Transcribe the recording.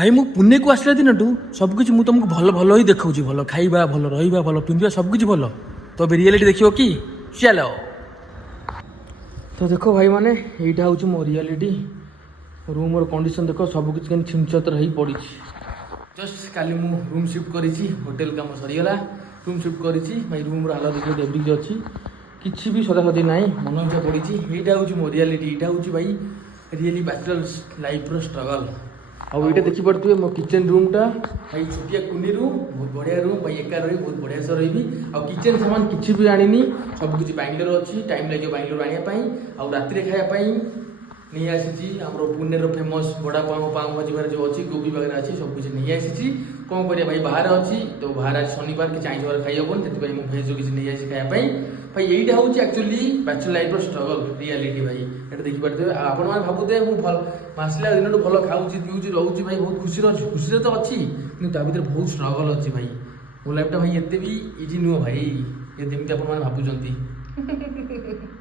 भाई मु पुणे को आसला दिन सबकिछ मु तुमको भल भल ही देखा भल खाइबा भल रहा भल पिंधा सबकिछ भल तो रियलिटी देखियो कि चलो तो देखो भाई माने यहाँ हूँ मो रियलिटी रूम कंडीशन देखो सबकिछ के छिमछतर हो पड़ी जस्ट काली मु रूम शिफ्ट करी होटेल काम सरीगला रूम शिफ्ट करी भाई रूम हालत देखिए डेब्रिज अच्छी किसी भी सजासजी ना मन इच्छा पड़ी यहाँ हूँ मो रियलिटी यहाँ हूँ भाई रियली बैचलर्स लाइफ स्ट्रगल आउ ये देखिपे मो किचन रूमटा भाई छोटिया कुनी रूम बहुत बढ़िया रूम भाई एका रही बहुत बढ़िया से रही आ किचन सामान किसी भी आनी सबकिछ बैंगलोर अच्छी टाइम लगे बैंगलोर आने आउ राति खायापाई नहीं आसी आम पुणेर फेमस बड़ा पाव पाव भाजी बार जो अच्छी गोभी वगैरह अच्छी सबकिछ नहीं आसी कौन करिया भाई बाहर अच्छी तो बाहर आज शनिवार कि आइंस बार खाई हेन से भेज किसी नहीं आसी खायापाई भाई यहीटा हूँ actually bachelor life struggle reality भाई ये देखिपे आपण मैंने भावुए मुझे भल आसला दिन भल खाऊँ पीऊँ रोचे भाई बहुत खुशी तो अच्छी कि बहुत स्ट्रगल अच्छी भाई मो लाइफटा भाई एत भी इजी नुह भाई ये जमी आप भावुं